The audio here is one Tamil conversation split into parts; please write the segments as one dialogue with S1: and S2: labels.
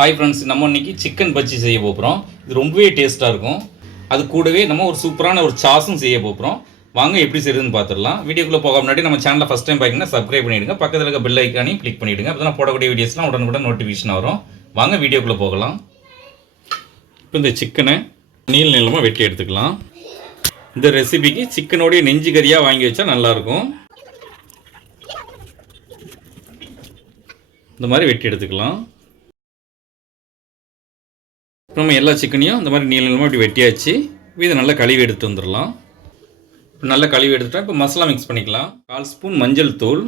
S1: ஹாய் ஃப்ரெண்ட்ஸ் நம்ம இன்றைக்கி சிக்கன் பஜ்ஜி செய்ய போகிறோம் இது ரொம்பவே டேஸ்ட்டாக இருக்கும். அது கூடவே நம்ம ஒரு சூப்பரான ஒரு சாஸும் செய்ய போகிறோம் வாங்க எப்படி செய்யுதுன்னு பார்த்துடலாம் வீடியோக்குள்ளே போக முன்னாடி நம்ம சேனலை ஃபஸ்ட் டைம் பார்த்தீங்கன்னா சப்ஸ்கிரைப் பண்ணிவிடுங்க பக்கத்தில் இருக்க பெல் ஐக்கானையும் கிளிக் பண்ணிவிடுங்க அப்போ தான் போடக்கூடிய வீடியோஸ்லாம் உடனுக்குடன் நோட்டிஃபிகேஷன் வரும். வாங்க வீடியோக்குள்ளே போகலாம். இப்போ இந்த சிக்கனை நீள் நீளமாக வெட்டி எடுத்துக்கலாம். இந்த ரெசிபிக்கு சிக்கனோடைய நெஞ்சு கறியாக வாங்கி வச்சா நல்லாயிருக்கும். இந்த மாதிரி வெட்டி எடுத்துக்கலாம். நம்ம எல்லா சிக்கனையும் இந்த மாதிரி நீள நீளமாக இப்படி வெட்டியாச்சு. இதை நல்லா கழுவி எடுத்து வந்துடலாம். இப்போ நல்லா கழுவி எடுத்துட்டா இப்போ மசாலா மிக்ஸ் பண்ணிக்கலாம். கால் ஸ்பூன் மஞ்சள் தூள்.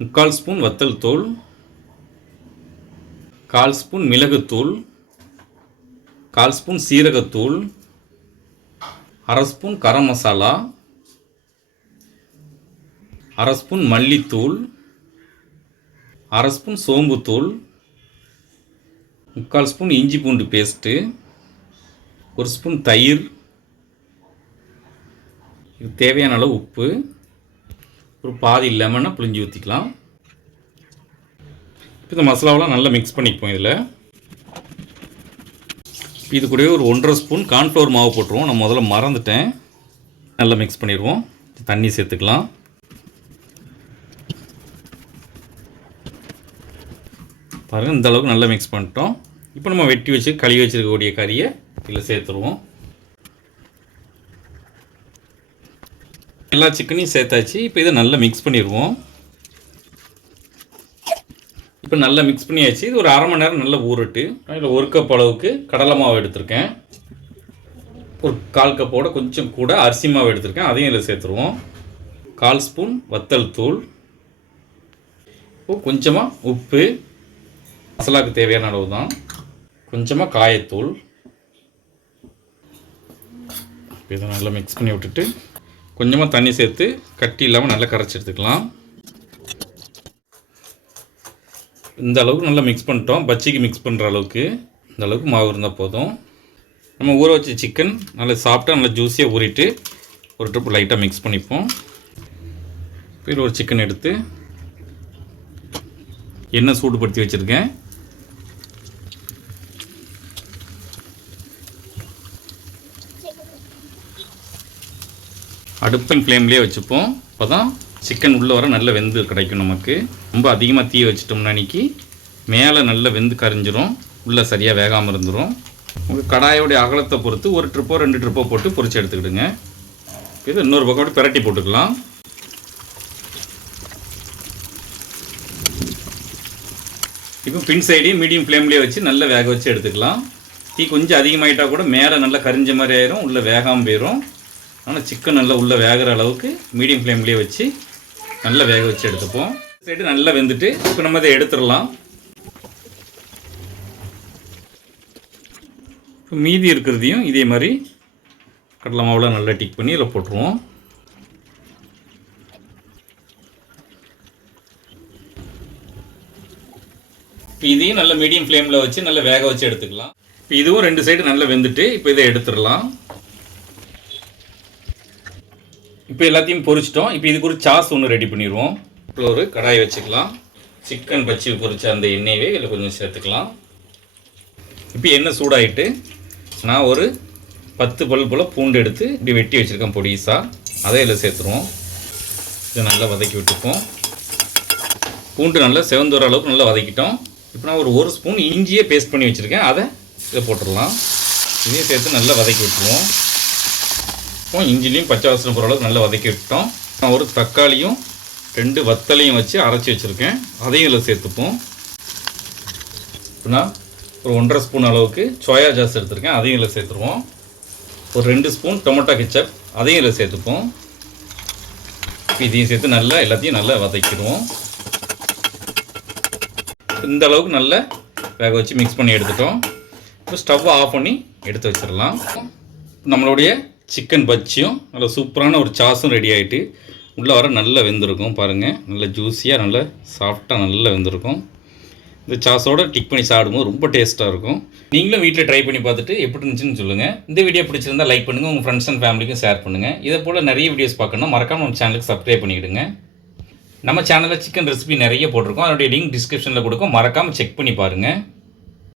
S1: முக்கால் ஸ்பூன் வத்தல் தூள். கால் ஸ்பூன் மிளகுத்தூள் கால் ஸ்பூன் சீரகத்தூள் அரை ஸ்பூன் கரம் மசாலா. அரை ஸ்பூன் மல்லித்தூள். அரை ஸ்பூன் சோம்புத்தூள். முக்கால் ஸ்பூன் இஞ்சி பூண்டு பேஸ்ட்டு ஒரு ஸ்பூன் தயிர் இது தேவையான அளவு உப்பு ஒரு பாதி லெமனை புளிஞ்சி ஊற்றிக்கலாம் இப்போ இந்த மசாலாவெலாம் நல்லா மிக்ஸ் பண்ணிப்போம் இதில். இது கூடவே ஒரு ஒன்றரை ஸ்பூன் கார்ன்ஃப்ளவர் மாவு போட்டுருவோம். நான் முதல்ல மறந்துட்டேன். நல்லா மிக்ஸ் பண்ணிடுவோம். தண்ணி சேர்த்துக்கலாம். பாருங்கள் இந்த அளவுக்கு நல்லா மிக்ஸ் பண்ணிட்டோம். இப்போ நம்ம வெட்டி வச்சு கழுவி வச்சுருக்கக்கூடிய கறியை இதில் சேர்த்துருவோம். எல்லா சிக்கனையும் சேர்த்தாச்சு. இப்போ இதை நல்லா மிக்ஸ் பண்ணிடுவோம் இப்போ நல்லா மிக்ஸ் பண்ணியாச்சு. இது ஒரு அரை மணி நேரம் நல்லா ஊறட்டு. அதில் ஒரு கப் அளவுக்கு கடலை மாவு எடுத்திருக்கேன். ஒரு கால் கப்போட கொஞ்சம் கூட அரிசி மாவு எடுத்திருக்கேன். அதையும் இதில் சேர்த்துருவோம். கால் ஸ்பூன் வத்தல் தூள். இப்போ கொஞ்சமாக உப்பு. மசாலாவுக்கு தேவையான அளவு தான் கொஞ்சமாக காயத்தூள். இதை நல்லா மிக்ஸ் பண்ணி விட்டுட்டு கொஞ்சமாக தண்ணி சேர்த்து கட்டி இல்லாமல் நல்லா கரைச்சி எடுத்துக்கலாம். இந்த அளவுக்கு நல்லா மிக்ஸ் பண்ணிட்டோம். பச்சிக்கு மிக்ஸ் பண்ணுற அளவுக்கு. இந்த அளவுக்கு மாவு இருந்தால் போதும். நம்ம ஊற வச்ச சிக்கன் நல்லா சாப்பிட்டா நல்லா ஜூஸியாக ஊறிட்டு ஒரு ட்ரிப் லைட்டாக மிக்ஸ் பண்ணிப்போம். இப்போ ஒரு சிக்கன் எடுத்து எண்ணெய் சூடுபடுத்தி வச்சுருக்கேன். அடுப்பின் ஃப்ளேம்லேயே வச்சுப்போம். அப்போ தான் சிக்கன் உள்ளே வர நல்ல வெந்து கிடைக்கும் நமக்கு. ரொம்ப அதிகமாக தீயை வச்சிட்டோம்னா அன்றைக்கி மேலே நல்ல வெந்து கரிஞ்சிரும். உள்ளே சரியாக வேகாமல் இருந்துடும் உங்கள் கடாயோடைய அகலத்தை பொறுத்து ஒரு ட்ரிப்போ ரெண்டு ட்ரிப்போ போட்டு பொறிச்சு எடுத்துக்கிடுங்க. இது இன்னொரு பக்கம் அப்படி பிரட்டி போட்டுக்கலாம். இப்போ பின் சைடையும் மீடியம் ஃப்ளேம்லேயே வச்சு நல்லா வேக வச்சு எடுத்துக்கலாம். தீ கொஞ்சம் அதிகமாகிட்டா கூட மேலே நல்லா கரிஞ்ச மாதிரி ஆயிரும் உள்ளே வேகாமல் போயிடும் ஆனால் சிக்கன் நல்லா உள்ளே வேகிற அளவுக்கு மீடியம் ஃப்ளேம்லேயே வச்சு நல்லா வேக வச்சு எடுத்துப்போம். சைடு நல்லா வெந்துட்டு இப்போ நம்ம அதை எடுத்துடலாம். இப்போ மீதி இருக்கிறதையும் இதே மாதிரி கடலை மாவில் நல்லா டிக் பண்ணி இதில் போட்டுருவோம். இதையும் நல்ல மீடியம் ஃப்ளேமில் வச்சு நல்லா வேக வச்சு எடுத்துக்கலாம். இப்போ இதுவும் ரெண்டு சைடு நல்லா வெந்துட்டு இப்போ இதை எடுத்துடலாம். இப்போ எல்லாத்தையும் பொரிச்சிட்டோம். இப்போ இதுக்கு ஒரு சாஸ் ஒன்று ரெடி பண்ணிடுவோம். இப்போ ஒரு கடாய் வச்சுக்கலாம். சிக்கன் பச்சி பொரிச்ச அந்த எண்ணெயவே இதில் கொஞ்சம் சேர்த்துக்கலாம். இப்போ எண்ணெய் சூடாயிட்டு நான் ஒரு பத்து பல் போல் பூண்டு எடுத்து இப்படி வெட்டி வச்சுருக்கேன் பொடிசாக அதை இதில் சேர்த்துருவோம். இதை நல்லா வதக்கி விட்டுப்போம். பூண்டு நல்லா செவந்து வர அளவுக்கு நல்லா வதக்கிட்டோம். இப்போ நான் ஒரு ஒரு ஸ்பூன் இஞ்சியே பேஸ்ட் பண்ணி வச்சுருக்கேன். அதை இதை போட்டுடலாம். இதையும் சேர்த்து நல்லா வதக்கி விட்டுருவோம். இப்போ இஞ்சிலையும் பச்சை வாசனை போகிற அளவுக்கு நல்லா வதக்கி விட்டோம் நான் ஒரு தக்காளியும் ரெண்டு வத்தலையும் வச்சு அரைச்சி வச்சுருக்கேன். அதையும் இதில் சேர்த்துப்போம். இப்போ நான் ஒரு ஒன்றரை ஸ்பூன் அளவுக்கு சோயா ஜாஸ் எடுத்திருக்கேன். அதையும் இதில் சேர்த்துருவோம். ஒரு ரெண்டு ஸ்பூன் டொமேட்டோ கெச்சப் அதையும் இதில் சேர்த்துப்போம். இதையும் சேர்த்து நல்லா எல்லாத்தையும் நல்லா வதக்கிடுவோம். இந்த அளவுக்கு நல்லா வேக வச்சு மிக்ஸ் பண்ணி எடுத்துட்டோம். இப்போ ஸ்டவ் ஆஃப் பண்ணி எடுத்து வச்சிடலாம். நம்மளுடைய சிக்கன் பச்சியும் நல்ல சூப்பரான ஒரு சாஸும் ரெடி ஆகிட்டு உள்ளே வர நல்லா வெந்திருக்கும் பாருங்கள் நல்லா ஜூஸியாக நல்லா சாஃப்டாக நல்லா வெந்திருக்கும். இந்த சாஸோட டிக் பண்ணி சாப்பிடும்போது ரொம்ப டேஸ்ட்டாக இருக்கும். நீங்களும் வீட்டில் ட்ரை பண்ணி பார்த்துட்டு எப்படி இருந்துச்சுன்னு சொல்லுங்கள் இந்த வீடியோ பிடிச்சிருந்தா லைக் பண்ணுங்கள் உங்கள் ஃப்ரெண்ட்ஸ் அண்ட் ஃபேமிலிக்கும் ஷேர் பண்ணுங்கள் இதே போல் நிறைய வீடியோஸ் பார்க்கணும் மறக்காமல் நம்ம சேனலுக்கு சப்ஸ்கிரைப் பண்ணிவிடுங்க நம்ம சேனலில் சிக்கன் ரெசிபி நிறைய போட்டிருக்கோம். அதனுடைய லிங்க் டிஸ்கிரிப்ஷனில் கொடுக்கும். மறக்காமல் செக் பண்ணி பாருங்கள்